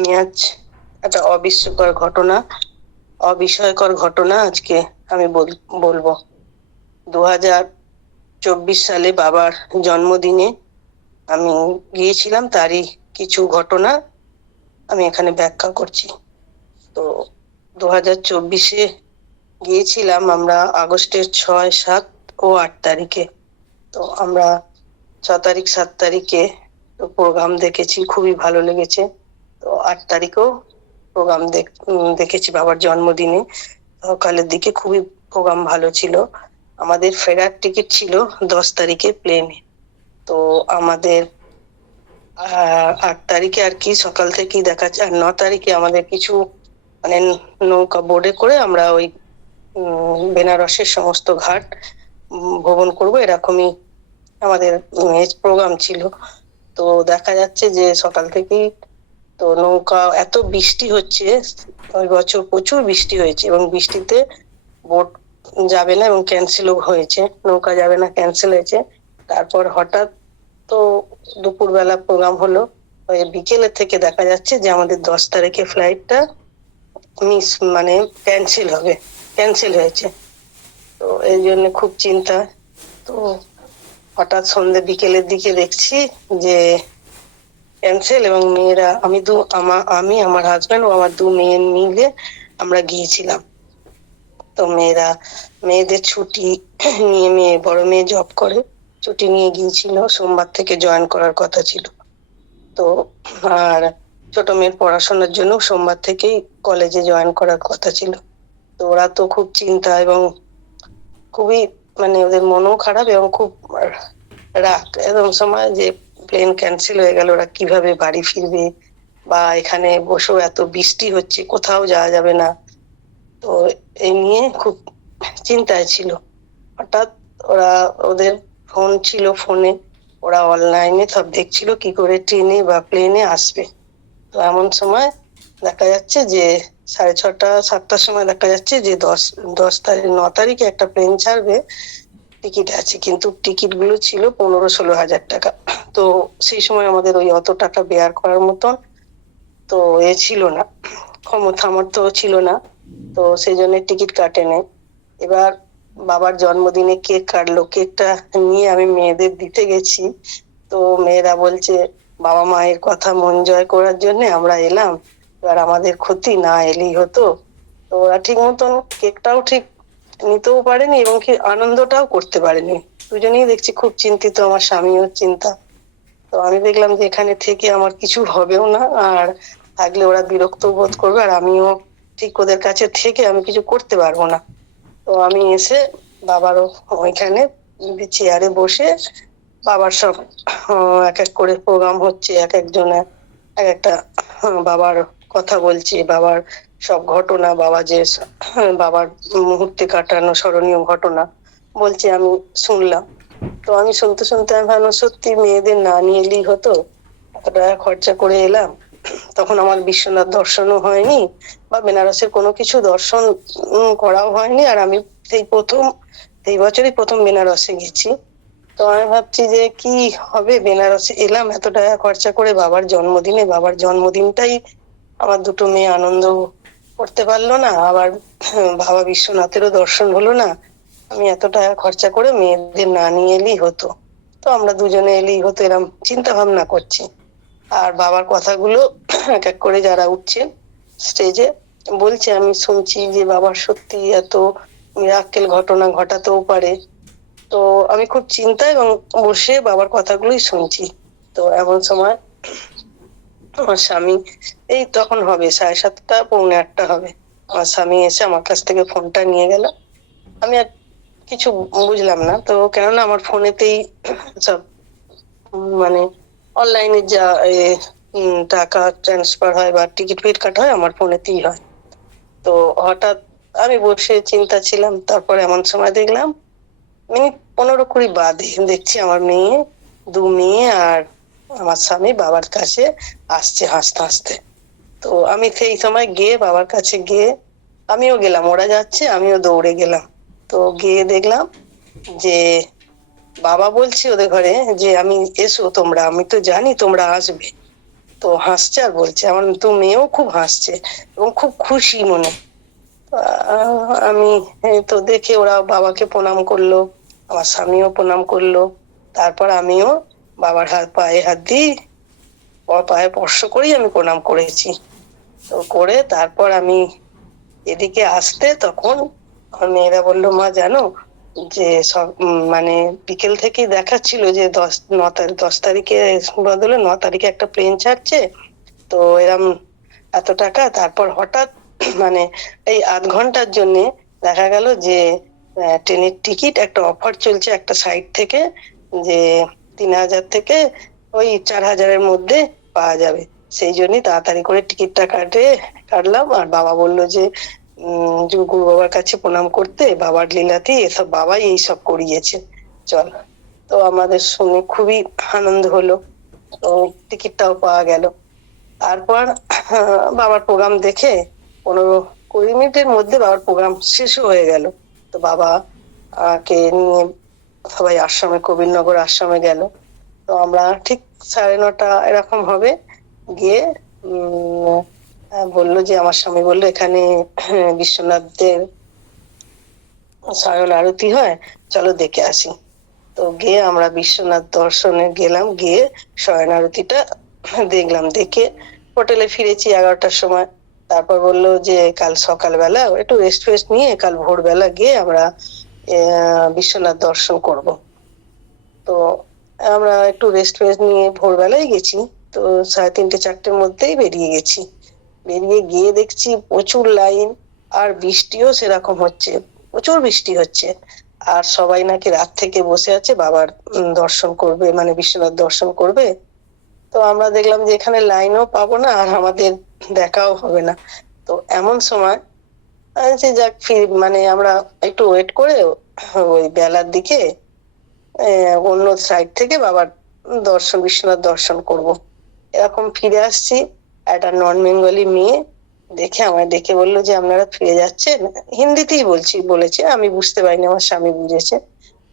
আমি আজ একটা অবিস্ময়কর ঘটনা আজকে আমি বলবো। 2024 সালে বাবার জন্মদিনে আমি গিয়েছিলাম, তারই কিছু ঘটনা আমি এখানে ব্যাখ্যা করছি। তো 2024-এ গিয়েছিলাম আমরা আগস্টের 6, 7 ও 8 তারিখে। তো আমরা 6 তারিখ, 7 তারিখে প্রোগ্রাম দেখেছি, খুবই ভালো লেগেছে। তো 8 তারিখেও প্রোগ্রাম দেখেছি বাবার জন্মদিনে। সকালের দিকে খুবই প্রোগ্রাম ভালো ছিল। আমাদের ফেরার টিকিট ছিল 10 তারিখে প্লেনে। তো আমাদের 8 তারিখে আর কি সকাল থেকেই দেখা যাচ্ছে, আর 9 তারিখে আমাদের কিছু মানে নৌকা বোর্ডে করে আমরা ওই বেনারসের সমস্ত ঘাট ভ্রমণ করবো, এরকমই আমাদের প্রোগ্রাম ছিল। তো দেখা যাচ্ছে যে সকাল থেকেই তো নৌকা, এত বৃষ্টি হচ্ছে ওই বছর, প্রচুর বৃষ্টি হয়েছে এবং বৃষ্টিতে বোট যাবে না এবং ক্যান্সেলও হয়েছে, নৌকা যাবে না, ক্যান্সেল হয়েছে। তারপর হঠাৎ তো দুপুরবেলা প্রোগ্রাম হলো, ওই বিকেলের থেকে দেখা যাচ্ছে যে আমাদের 10 তারিখে ফ্লাইটটা মানে ক্যান্সেল হয়েছে। তো এই জন্য খুব চিন্তা। তো হঠাৎ সন্ধ্যে বিকেলের দিকে দেখছি যে ক্যান্সেল, এবং মেয়েরা, আমি আমার হাজবেন্ড ও আমার 2 মেয়ে মিলে আমরা গিয়েছিলাম। তো মেয়েদের ছুটি নিয়ে, বড় মেয়ে জব করে, ছুটি নিয়ে গিয়েছিল, সোমবার থেকে জয়েন করার কথা ছিল। তো আর ছোট মেয়ের পড়াশোনার জন্য সোমবার থেকেই কলেজে জয়েন করার কথা ছিল। তো ওরা তো খুব চিন্তা এবং খুবই মানে ওদের মনও খারাপ এবং খুব রাগ একদম সময় যে প্লেন ক্যান্সেল হয়ে গেল, ওরা কিভাবে বাড়ি ফিরবে, বা এখানে বসেও এত বৃষ্টি হচ্ছে, কোথাও যাওয়া যাবে না। তো এই নিয়ে খুব চিন্তায় ছিল। হঠাৎ ওদের ফোন ছিল, ফোনে ওরা অনলাইনে সব দেখছিল কি করে ট্রেনে বা প্লেনে আসবে। তো এমন সময় দেখা যাচ্ছে যে 6:30, 7টার সময় দেখা যাচ্ছে যে 9 তারিখে একটা প্লেন ছাড়বে, টিকিট আছে, কিন্তু টিকিট গুলো ছিল 15-16 হাজার টাকা। তো সেই সময় আমাদের ওই অত টাকা বেয়ার করার মতন তো ছিল না, সামর্থ্য ছিল না। তো সেই জন্য টিকিট কাটেনি। এবার বাবার জন্মদিনে কেক কাটলো, কেকটা নিয়ে আমি মেয়েদের দিতে গেছি। তো মেয়েরা বলছে বাবা মায়ের কথা মন জয় করার জন্য আমরা এলাম, এবার আমাদের ক্ষতি, না এলেই হতো। তো ওরা ঠিক মতন কেকটাও ঠিক নিতেও পারেনি এবং কি আনন্দটাও করতে পারেনি। দুজনেই দেখছি খুব চিন্তিত, আমার স্বামীও চিন্তা। তো আমি দেখলাম যে এখানে থেকে আমার কিছু হবেও না, আর থাকলে ওরা বিরক্ত বোধ করবে, আর আমিও ঠিক ওদের কাছে থেকে আমি কিছু করতে পারবো না। তো আমি এসে বাবারও ওইখানে চেয়ারে বসে বাবার সব এক এক করে প্রোগ্রাম হচ্ছে, এক একজনের এক একটা বাবার কথা বলছে, বাবার সব ঘটনা, বাবার মুহূর্তে কাটানো স্মরণীয় ঘটনা বলছে, আমি শুনলাম। তো আমি শুনতে শুনতে আমি ভাবলাম সত্যি মেয়েদের না নিয়ে এলেই হতো, এত টাকা খরচা করে এলাম। তখন আমার বিশ্বনাথ দর্শনও হয়নি বা বেনারসের কোনো কিছু দর্শন করাও হয়নি, আর আমি এই বছরই প্রথম বেনারসে গেছি। তো আমি ভাবছি যে কি হবে, বেনারসে এলাম এত টাকা খরচা করে বাবার জন্মদিনে, বাবার জন্মদিনটাই আমার 2 মেয়ে আনন্দ করতে পারলো না, আবার বাবা বিশ্বনাথেরও দর্শন হলো না। আমি এত টাকা খরচা করে মেয়েদের না নিয়ে এলেই হতো, তো আমরা দুজনে এলেই হতো, এরকম চিন্তা ভাবনা করছি। আর বাবার কথাগুলো এক এক করে যারা উঠছে স্টেজে বলছে, আমি শুনছি যে বাবার সত্যি এত মিরাক্কেল ঘটনা ঘটাতেও পারে। তো আমি খুব চিন্তায় এবং বসে বাবার কথাগুলোই শুনছি। তো এমন সময় আমার স্বামী, এই তখন হবে 7:30, 7:45 হবে, আমার স্বামী এসে আমার কাছ থেকে ফোনটা নিয়ে গেল। আমি আর কিছু বুঝলাম না, তো কেননা আমার ফোনেতেই সব মানে অনলাইনে যা টাকা ট্রান্সফার হয় বা টিকিট ফিট কাটা হয় আমার ফোনেতেই হয়। তো হঠাৎ আমি বসে চিন্তা ছিলাম, তারপর এমন সময় দেখলাম মিনিট 15-20 বাদে দেখছি আমার 2 মেয়ে আর আমার স্বামী বাবার কাছে আসছে হাসতে হাসতে। তো আমি সেই সময় গিয়ে বাবার কাছে গিয়ে আমিও গেলাম, ওরা যাচ্ছে আমিও দৌড়ে গেলাম। তো গিয়ে দেখলাম যে বাবা বলছে ওদের ঘরে যে আমি এসো তোমরা, আমি তো জানি তোমরা আসবে। তো হাসছে আর বলছে, আমার তো মেয়েও খুব হাসছে এবং খুব খুশি মনে। আমি তো দেখে ওরা বাবাকে প্রণাম করলো, আমার স্বামীও প্রণাম করলো। তারপর আমিও বাবার পায়ে হাত দিয়ে পায়ে স্পর্শ করেই আমি প্রণাম করেছি। তো করে তারপর আমি এদিকে আসতে তখন আমার মেয়েরা বললো, মা জানো যে সব মানে বিকেল থেকেই দেখাচ্ছিল যে 10 তারিখে বদলে 9 তারিখে একটা প্লেন ছাড়ছে, তো এরম এত টাকা। তারপর হঠাৎ মানে এই আধ ঘন্টার জন্য দেখা গেল যে ট্রেনের টিকিট একটা অফার চলছে একটা সাইট থেকে, যে 3,000 থেকে ওই 4,000-এর মধ্যে পাওয়া যাবে। সেই জন্যই তাড়াতাড়ি করে টিকিটটা কাটলাম। আর বাবা বললো যে গুরু বাবার কাছে প্রণাম করতে, বাবার লীলাতে এসব বাবাই এইসব করিয়েছে, চল। তো আমাদের শুনে খুবই আনন্দ হলো, তো টিকিটটাও পাওয়া গেল। তারপর বাবার প্রোগ্রাম দেখে 15-20 মিনিটের মধ্যে বাবার প্রোগ্রাম শেষ হয়ে গেল। তো বাবা কে নিয়ে সবাই আশ্রমে, কবিরনগর আশ্রমে গেল। তো আমরা ঠিক 9:30 এরকম হবে গিয়ে বললো যে, আমার স্বামী বললো এখানে বিশ্বনাথদের সায়ন আরতি হয়, চলো দেখে আসি। তো গিয়ে আমরা বিশ্বনাথ দর্শনে গেলাম, গিয়ে শয়ন আরতিটা দেখলাম। দেখে হোটেলে ফিরেছি 11টার সময়। তারপর বললো যে কাল সকালবেলা একটু রেস্ট ফেস্ট নিয়ে কাল ভোরবেলা গিয়ে আমরা বিশ্বনাথ দর্শন করব। তো আমরা একটু রেস্ট ফেস্ট নিয়ে ভোরবেলায় গেছি। তো 3:30-4টের মধ্যেই বেরিয়ে গেছি। বেরিয়ে গিয়ে দেখছি প্রচুর লাইন, আর বৃষ্টিও সেরকম হচ্ছে, প্রচুর বৃষ্টি হচ্ছে। আর সবাই নাকি রাত থেকে বসে আছে বাবার দর্শন করবে, মানে বিশ্বনাথ দর্শন করবে। তো আমরা দেখলাম যে এখানে লাইনও পাবো না আর আমাদের দেখাও হবে না। তো এমন সময় যে যাক মানে আমরা একটু ওয়েট করে ওই বেলার দিকে অন্য সাইড থেকে বাবার বিশ্বনাথ দর্শন করব, এরকম ফিরে আসছি। একটা নন বেঙ্গলি মেয়ে দেখে আমায় ডেকে বললো যে আপনারা ফিরে যাচ্ছেন, হিন্দিতেই বলেছে, আমি বুঝতে পারিনি, আমার স্বামী বুঝেছে।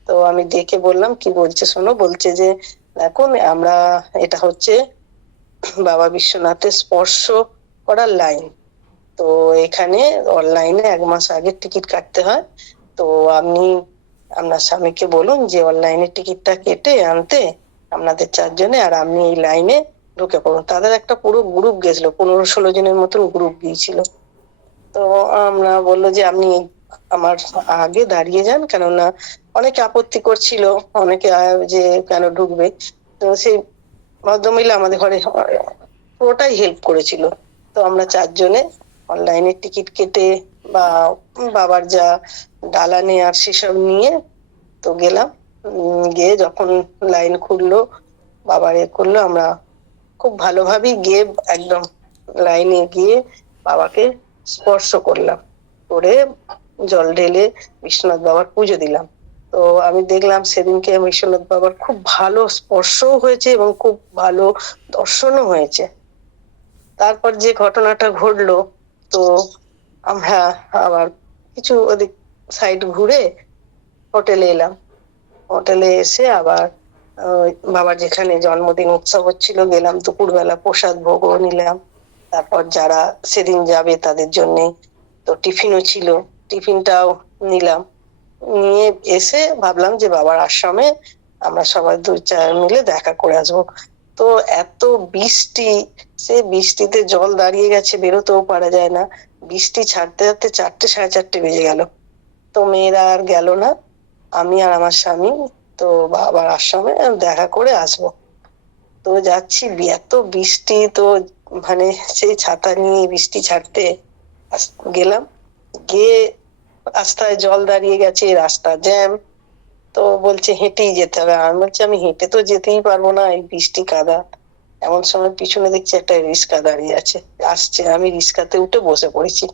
তো আমি ডেকে বললাম কি বলছে শোনো। বলছে যে দেখুন আমরা, এটা হচ্ছে বাবা বিশ্বনাথের স্পর্শ করার লাইন, তো এখানে অনলাইনে 1 মাস আগে টিকিট কাটতে হয়। তো আপনি আপনার স্বামীকে বলুন যে অনলাইনে টিকিটটা কেটে আনতে আপনাদের 4 জনে, আর আপনি এই লাইনে ঢুকে পড়ুন। তাদের একটা পুরো গ্রুপ গেছিল, 15-16 জনের মতন গ্রুপ গিয়েছিল। তো আমরা বললো যে আপনি আমার আগে দাঁড়িয়ে যান, কেননা অনেকে আপত্তি করছিল, অনেকে যে কেন ঢুকবে। তো সেই ভদ্রমহিলা আমাদের ঘরে পুরোটাই হেল্প করেছিল। তো আমরা 4 জনে অনলাইনে টিকিট কেটে বা বাবার যা ডালা নেয়ার সেসব নিয়ে তো গেলাম। গিয়ে যখন লাইন খুললো, বাবার করলো, আমরা খুব ভালোভাবেই গিয়ে একদম লাইনে গিয়ে বাবাকে স্পর্শ করলাম, করে জল ঢেলে বিশ্বনাথ বাবার পুজো দিলাম। তো আমি দেখলাম সেদিনকে বিশ্বনাথ বাবার খুব ভালো স্পর্শও হয়েছে এবং খুব ভালো দর্শনও হয়েছে। তারপর যে ঘটনাটা ঘটলো, তো আমরা আবার কিছু ওদিক সাইড ঘুরে হোটেলে এলাম। হোটেলে এসে আবার বাবার যেখানে জন্মদিন উৎসব হচ্ছিল গেলাম, দুপুরবেলা প্রসাদ ভোগও নিলাম। তারপর যারা সেদিন যাবে তাদের জন্য তো টিফিনও ছিল, টিফিনটাও নিলাম। নিয়ে এসে ভাবলাম যে বাবার আশ্রমে আমরা সবাই 2-4 মিলে দেখা করে আসবো। তো এত বৃষ্টি, সে বৃষ্টিতে জল দাঁড়িয়ে গেছে, বেরোতেও পারা যায় না। বৃষ্টি ছাড়তে ছাড়তে 4টে 4:30 বেজে গেল। তো মেয়েরা আর গেল না, আমি আর আমার স্বামী তো বাবার আশ্রমে দেখা করে আসবো। তো যাচ্ছি, এত বৃষ্টি, তো মানে সেই ছাতা নিয়ে বৃষ্টি ছাড়তে গেলাম। গিয়ে রাস্তায় জল দাঁড়িয়ে গেছে, রাস্তা জ্যাম। তো বলছে হেঁটেই যেতে হবে। আমি বলছি আমি হেঁটে তো যেতেই পারবো না, এই বৃষ্টি কাদা। এমন সময় পিছনে দেখছি একটা রিক্সা দাঁড়িয়ে আসছে, আমি রিক্সাতে উঠে বসে পড়েছি।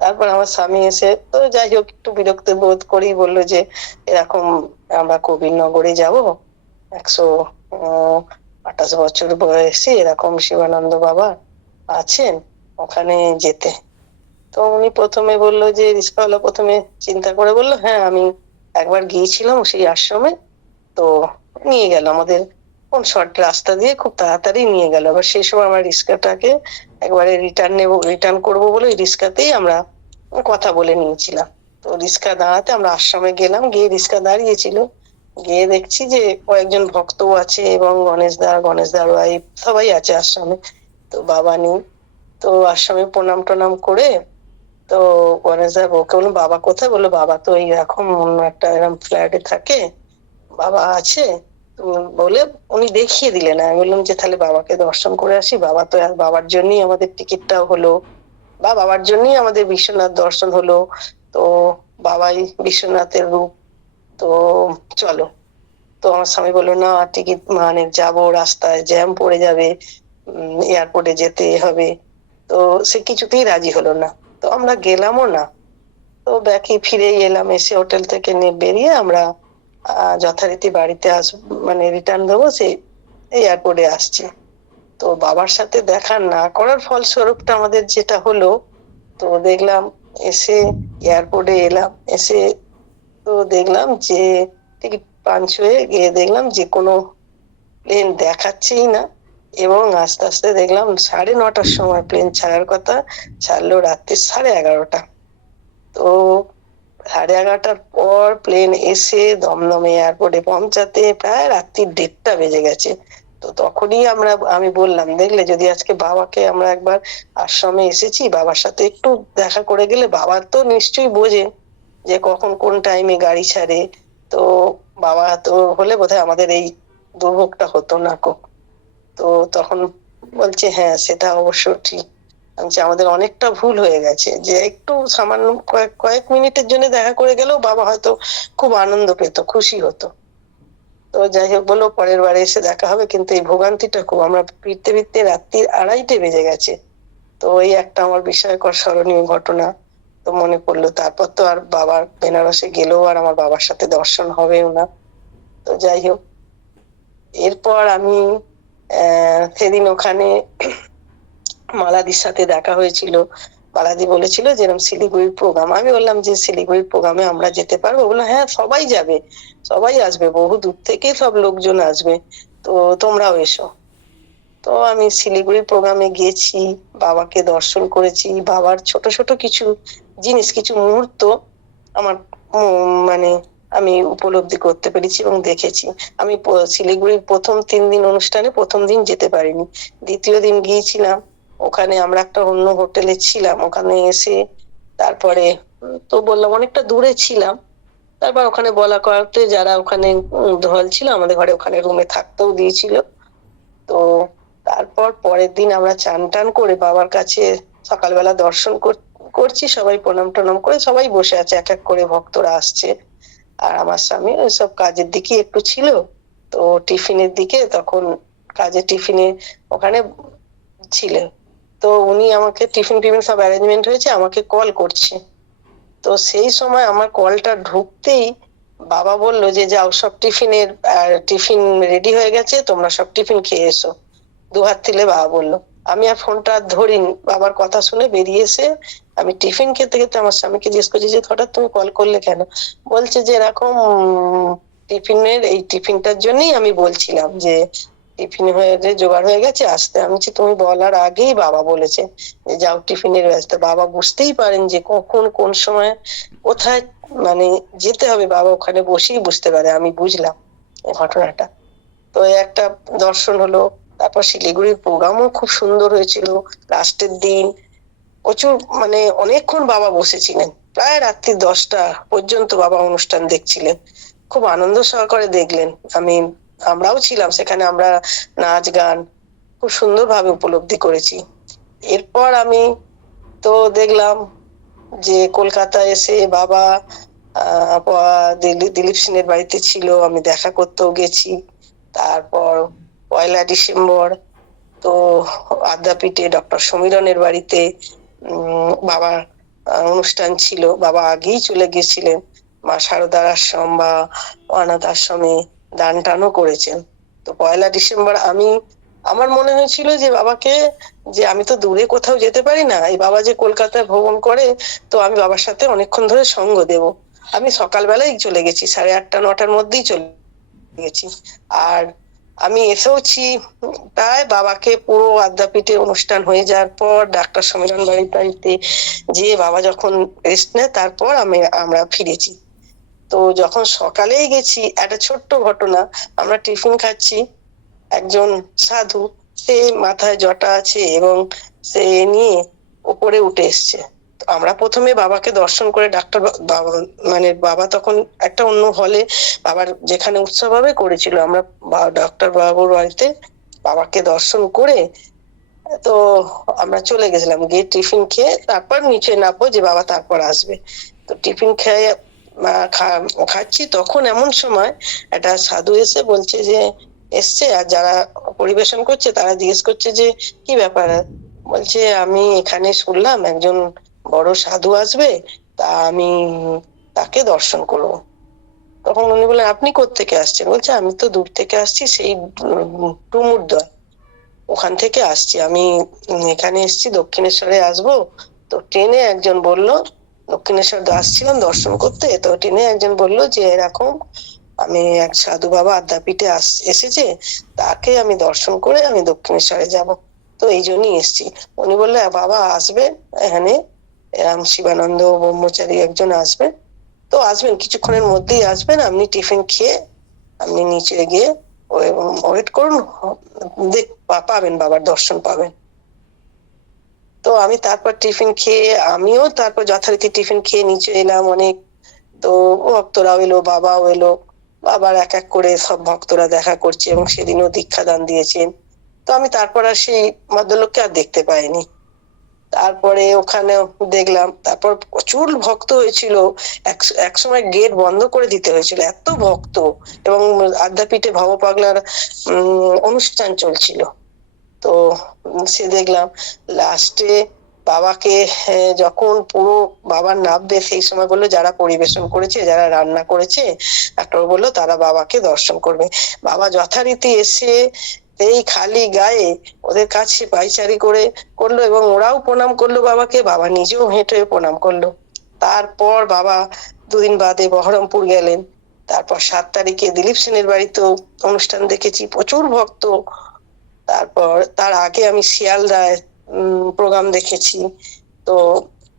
তারপর আমার স্বামী এসে, তো যাই হোক একটু বিরক্ত বোধ করেই বললো যে এরকম আমরা কবিরনগরে যাব, 128 বছর বয়সী এরকম শিবানন্দ বাবা আছেন, ওখানে যেতে। তো উনি প্রথমে বললো যে, রিক্সাওয়ালা প্রথমে চিন্তা করে বললো হ্যাঁ আমি একবার গিয়েছিলাম সেই আশ্রমে, তো নিয়ে গেল আমাদের কোন শর্ট রাস্তা দিয়ে খুব তাড়াতাড়ি নিয়ে গেল। আবার সেই সময় আমার রিক্সাটাকে একবারে রিটার্ন করবো বলে ওই রিক্সাতেই আমরা কথা বলে নিয়েছিলাম। তো রিক্সা দাঁড়াতে আমরা আশ্রমে গেলাম, গিয়ে রিক্সা দাঁড়িয়েছিল, গিয়ে দেখছি যে কয়েকজন ভক্তও আছে এবং গণেশদার ওয়াইফ সবাই আছে আশ্রমে। তো বাবা নেই। তো আশ্রমে প্রণাম টনাম করে তো গণেশদার বউকে বললো বাবা কোথায়, বললো বাবা তো এইরকম অন্য একটা এরকম ফ্ল্যাটে থাকে, বাবা আছে বলে উনি দেখিয়ে দিলেন। আমি বললাম যে তাহলে বাবাকে দর্শন করে আসি, বাবা তো বাবার জন্যই আমাদের টিকিটটাও হলো, বা বাবার জন্যই আমাদের বিশ্বনাথ দর্শন হলো। তো বাবাই বিশ্বনাথের রূপ, তো চলো। তো আমার স্বামী বললো না টিকিট মানে যাবো, রাস্তায় জ্যাম পড়ে যাবে, এয়ারপোর্টে যেতে হবে। তো সে কিছুতেই রাজি হলো না। তো আমরা গেলামও না। তো ব্যাকে ফিরেই এলাম, এসে হোটেল থেকে বেরিয়ে আমরা যথারীতি বাড়িতে মানে রিটার্ন দেবো, সে এয়ারপোর্টে আসছি। তো বাবার সাথে দেখা না করার ফলস্বরূপটা আমাদের যেটা হলো, তো দেখলাম এসে এয়ারপোর্টে এলাম, এসে তো দেখলাম যে টিকিট পাঞ্চ হয়ে গিয়ে দেখলাম যে কোনো প্লেন দেখাচ্ছেই না। এবং আস্তে আস্তে দেখলাম 9:30টার সময় প্লেন ছাড়ার কথা, ছাড়লো রাত্রি 11:30। তো 11:30টার পর প্লেন এসে দমদমে এয়ারপোর্টে পৌঁছাতে প্রায় রাত্রি 1:30 বেজে গেছে। তো তখনই আমি বললাম দেখলে যদি আজকে বাবাকে আমরা একবার আশ্রমে এসেছি, বাবার সাথে একটু দেখা করে গেলে, বাবা তো নিশ্চয়ই বোঝে যে কখন কোন টাইমে গাড়ি ছাড়ে। তো বাবা তো হলে বোধহয় আমাদের এই দুর্ভোগটা হতো না কো। তো তখন বলছে হ্যাঁ সেটা অবশ্য ঠিক, আমাদের অনেকটা ভুল হয়ে গেছে যে একটু সামান্য কয়েক মিনিটের জন্য দেখা করে গেলেও বাবা হয়তো খুব আনন্দ পেত, খুশি হতো। তো যাই হোক বলো পরের বারে এসে দেখা হবে, কিন্তু এই ভোগান্তিটা খুব, আমরা ফিরতে ফিরতে রাত্রি 2:30 বেজে গেছে। তো এই একটা আমার বিস্ময়কর স্মরণীয় ঘটনা তো মনে পড়লো। তারপর তো আর বাবার বেনারসে গেলেও আর আমার বাবার সাথে দর্শন হবেও না। তো যাই হোক, এরপর আমি সেদিন ওখানে মালাদির সাথে দেখা হয়েছিল। মালাদি বলেছিল যে এরকম শিলিগুড়ির প্রোগ্রাম, আমি বললাম যে শিলিগুড়ির প্রোগ্রামে আমরা যেতে পারবো, বললো হ্যাঁ সবাই যাবে, সবাই আসবে, বহু দূর থেকে সব লোকজন আসবে, তো তোমরাও এসো। তো আমি শিলিগুড়ির প্রোগ্রামে গিয়েছি, বাবাকে দর্শন করেছি। বাবার ছোট ছোট কিছু জিনিস, কিছু মুহূর্ত আমার মানে আমি উপলব্ধি করতে পেরেছি এবং দেখেছি। আমি শিলিগুড়ির প্রথম 3 দিন অনুষ্ঠানে প্রথম দিন যেতে পারিনি, দ্বিতীয় দিন গিয়েছিলাম। ওখানে আমরা একটা অন্য হোটেলে ছিলাম, ওখানে এসে তারপরে তো বললাম অনেকটা দূরে ছিলাম। তারপর ওখানে বলা করাতে যারা ওখানে হল ছিল আমাদের ঘরে, ওখানে রুমে থাকতেও দিয়েছিল। তো তারপর পরের দিন আমরা চান টান করে বাবার কাছে সকালবেলা দর্শন করছি, সবাই প্রণাম টনাম করে সবাই বসে আছে, এক এক করে ভক্তরা আসছে। আর আমার স্বামী ওইসব কাজের দিকে একটু ছিল, তো টিফিনের দিকে তখন কাজে টিফিনে ওখানে ছিল। তো উনি আমাকে টিফিন সব অ্যারেঞ্জমেন্ট হয়েছে, আমাকে কল করছে। তো সেই সময় আমার কলটা ঢুকতেই বাবা বললো যে যাও সব টিফিন রেডি হয়ে গেছে, তোমরা সব টিফিন খেয়ে এসো। দুহাত তুলে বাবা বললো। আমি আর ফোনটা ধরিনি, বাবার কথা শুনে বেরিয়ে এসে আমি টিফিন খেতে খেতে আমার স্বামীকে জিজ্ঞেস করছি যে হঠাৎ তুমি কল করলে কেন? বলছে যে এরকম এই টিফিনটার জন্যই আমি বলছিলাম যে টিফিন হয়ে জোগাড় হয়ে গেছে আসতে। আমি বলছি তুমি বলার আগেই বাবা বলেছে যে যাও টিফিনের ব্যবস্থা। বাবা বুঝতেই পারেন যে কখন কোন সময় কোথায় মানে যেতে হবে, বাবা ওখানে বসেই বুঝতে পারে। আমি বুঝলাম এই ঘটনাটা। তো একটা দর্শন হলো। তারপর শিলিগুড়ির প্রোগ্রামও খুব সুন্দর হয়েছিল। লাস্টের দিন প্রচুর মানে অনেকক্ষণ বাবা বসেছিলেন, প্রায় রাত্রি 10টা পর্যন্ত বাবা অনুষ্ঠান দেখছিলেন, খুব আনন্দ সহকারে দেখলেন। আমরাও ছিলাম সেখানে, আমরা নাচ গান খুব সুন্দরভাবে উপলব্ধি করেছি। এরপর আমি তো দেখলাম যে কলকাতা এসে বাবা দিলীপ সেনের বাড়িতে ছিল, আমি দেখা করতেও গেছি। তারপর 1 ডিসেম্বর তো আদ্যাপীঠে ডক্টর সমীরনের বাড়িতে বাবার অনুষ্ঠান ছিল, বাবা আগেই চলে গেছিলেন। মা শারদার আশ্রম বা অনাথ আশ্রমে দান টানও করেছেন। তো 1 ডিসেম্বর আমার মনে হয়েছিল যে বাবাকে, যে আমি তো দূরে কোথাও যেতে পারি না, এই বাবা যে কলকাতায় ভ্রমণ করে, তো আমি বাবার সাথে অনেকক্ষণ ধরে সঙ্গ দেব। আমি সকালবেলায় চলে গেছি, 8:30 9টার মধ্যেই চলে গেছি। আর আমি এসেওছি প্রায় বাবাকে পুরো আদ্যাপীঠে অনুষ্ঠান হয়ে যাওয়ার পর ডাক্তার সম্মেলন বাড়িতে যে বাবা যখন রেস্ট নেয় তারপর আমরা ফিরেছি। তো যখন সকালেই গেছি, একটা ছোট্ট ঘটনা, আমরা টিফিন খাচ্ছি, একজন সাধু, সে মাথায় জটা আছে এবং সে নিয়ে উপরে উঠে এসছে। আমরা প্রথমে বাবাকে দর্শন করে ডাক্তার বাবা, মানে বাবা তখন একটা অন্য হলে বাবার যেখানে উৎসব হবে করেছিল, আমরা ডক্টর বাবুর বাড়িতে বাবাকে দর্শন করে তো আমরা চলে গেছিলাম, গিয়ে টিফিন খেয়ে তারপর নিচে নামবো যে বাবা তারপর আসবে। তো টিফিন খেয়ে খাচ্ছি, তখন এমন সময় একটা সাধু এসে বলছে যে এসছে, আর যারা পরিবেশন করছে তারা জিজ্ঞেস করছে যে কি ব্যাপার, বলছে আমি এখানে শুনলাম একজন বড় সাধু আসবে, তা আমি তাকে দর্শন করবো। তখন উনি বললেন আপনি কোত্থেকে আসছেন? বলছে আমি তো দূর থেকে আসছি, সেই ডুমুরদহ ওখান থেকে আসছি, আমি এখানে এসছি দক্ষিণেশ্বরে আসবো। তো ট্রেনে একজন বললো, দক্ষিণেশ্বর আসছিলাম দর্শন করতে, তো ট্রেনে একজন বললো যে এরকম আমি এক সাধু বাবা আদ্যাপীঠে এসেছে, তাকে আমি দর্শন করে আমি দক্ষিণেশ্বরে যাব, তো এই জন্যই এসছি। উনি বললে বাবা আসবে এখানে, এরম শিবানন্দ ব্রহ্মচারী একজন আসবে, তো আসবেন কিছুক্ষণের মধ্যেই আসবেন, আপনি টিফিন খেয়ে আপনি নিচে গিয়ে ওয়েট করুন, পাবেন বাবার দর্শন পাবেন। তো আমি তারপর টিফিন খেয়ে আমিও তারপর যথারীতি টিফিন খেয়ে নিচে এলাম। অনেক তো ভক্তরাও এলো, বাবাও এলো, বাবার এক এক করে সব ভক্তরা দেখা করছে এবং সেদিনও দীক্ষাদান দিয়েছেন। তো আমি তারপর আর সেই ভদ্রলোককে আর দেখতে পাইনি। তারপরে ওখানে দেখলাম, তারপর প্রচুর ভক্ত হয়েছিল, এক সময় গেট বন্ধ করে দিতে হয়েছিল, এত ভক্ত, এবং আদ্যাপীঠে ভব পাগলার অনুষ্ঠান চলছিল। তো সে দেখলাম লাস্টে বাবাকে যখন পুরো বাবার নামবে সেই সময় বললো যারা পরিবেশন করেছে, যারা রান্না করেছে, ডাক্তার বললো তারা বাবাকে দর্শন করবে। বাবা যথারীতি এসে এই খালি গায়ে ওদের কাছে পাইচারি করলো এবং ওরাও প্রণাম করলো বাবাকে, বাবা নিজেও হেঁটে প্রণাম করলো। তারপর বাবা দুদিন বাদে বহরমপুর গেলেন। তারপর 7 তারিখে দিলীপ সেনের বাড়িতেও অনুষ্ঠান দেখেছি, প্রচুর ভক্ত। তারপর তার আগে আমি শিয়ালদায় প্রোগ্রাম দেখেছি। তো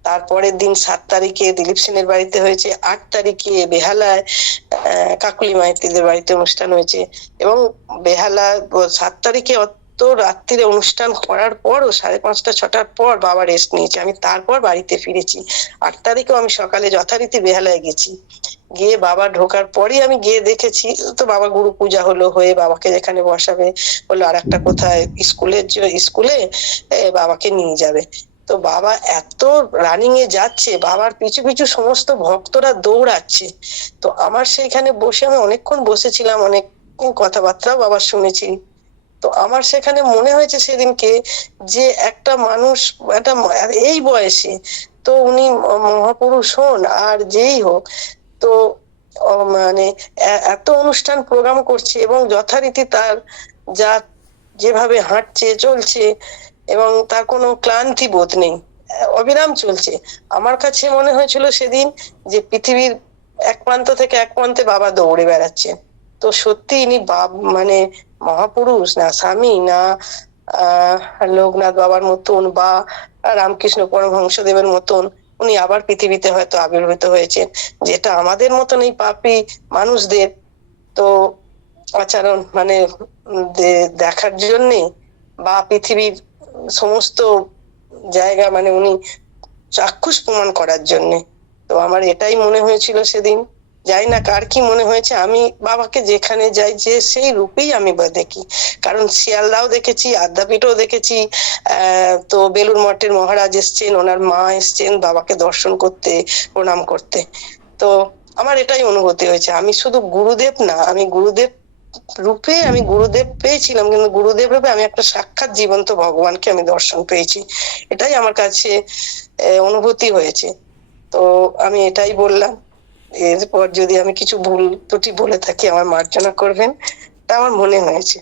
তারপরের দিন 7 তারিখে দিলীপ সেনের বাড়িতে হয়েছে, 8 তারিখে বেহালায় কাকুলি মাইতিদের বাড়িতে অনুষ্ঠান হয়েছে। এবং বেহালা 7 তারিখে অত রাত্রিরে অনুষ্ঠান করার পরও 5:30 6টার পর বাবা রেস্ট নিয়েছে, আমি তারপর বাড়িতে ফিরেছি। 8 তারিখেও আমি সকালে যথারীতি বেহালায় গেছি, গিয়ে বাবা ঢোকার পরই আমি গিয়ে দেখেছি তো বাবা গুরু পূজা হলো, হয়ে বাবাকে যেখানে বসাবে বললো আর একটা কোথায় স্কুলে বাবাকে নিয়ে যাবে। তো বাবা এত রানিং এ যাচ্ছে, বাবার পিছু পিছু সমস্ত ভক্তরা দৌড়াচ্ছে। তো আমার সেইখানে বসে আমি অনেকক্ষণ বসেছিলাম, অনেক কথাবার্তাও বাবার শুনেছি। তো আমার সেখানে মনে হয়েছে সেদিনকে যে একটা মানুষ একটা এই বয়সে, তো উনি মহাপুরুষ হন আর যেই হোক, তো মানে এত অনুষ্ঠান প্রোগ্রাম করছে এবং যথারীতি তার যা যেভাবে হাঁটছে চলছে এবং তার কোনো ক্লান্তি বোধ নেই, অবিরাম চলছে। আমার কাছে মনে হয়েছিল সেদিন যে পৃথিবীর এক প্রান্ত থেকে এক প্রান্তে বাবা দৌড়ে বেড়াচ্ছে। তো সত্যি ইনি মানে মহাপুরুষ না স্বামী না লোকনাথ বাবার মতন বা রামকৃষ্ণ পরমহংসদেবের মতন উনি আবার পৃথিবীতে হয়তো আবির্ভূত হয়েছেন, যেটা আমাদের মতন এই পাপী মানুষদের তো আচরণ মানে দেখার জন্যে বা পৃথিবীর সমস্ত জায়গা মানে উনি চাক্ষুষ প্রমাণ করার জন্যে। তো আমার এটাই মনে হয়েছিল সেদিন, যাই না কার কি মনে হয়েছে, আমি বাবাকে যেখানে যাই যে সেই রূপেই আমি দেখি। কারণ শিয়ালদাও দেখেছি, আদ্যাপীঠও দেখেছি, তো বেলুর মঠের মহারাজ এসছেন, ওনার মা এসছেন বাবাকে দর্শন করতে প্রণাম করতে। তো আমার এটাই অনুভূতি হয়েছে, আমি শুধু গুরুদেব না, আমি গুরুদেব রূপে আমি গুরুদেব পেয়েছিলাম, কিন্তু গুরুদেব রূপে আমি একটা সাক্ষাৎ জীবন্ত ভগবানকে আমি দর্শন পেয়েছি, এটাই আমার কাছে অনুভূতি হয়েছে। তো আমি এটাই বললাম, এরপর যদি আমি কিছু ভুল ত্রুটি বলে থাকি আমার মার্জনা করবেন, তা আমার মনে হয়েছে।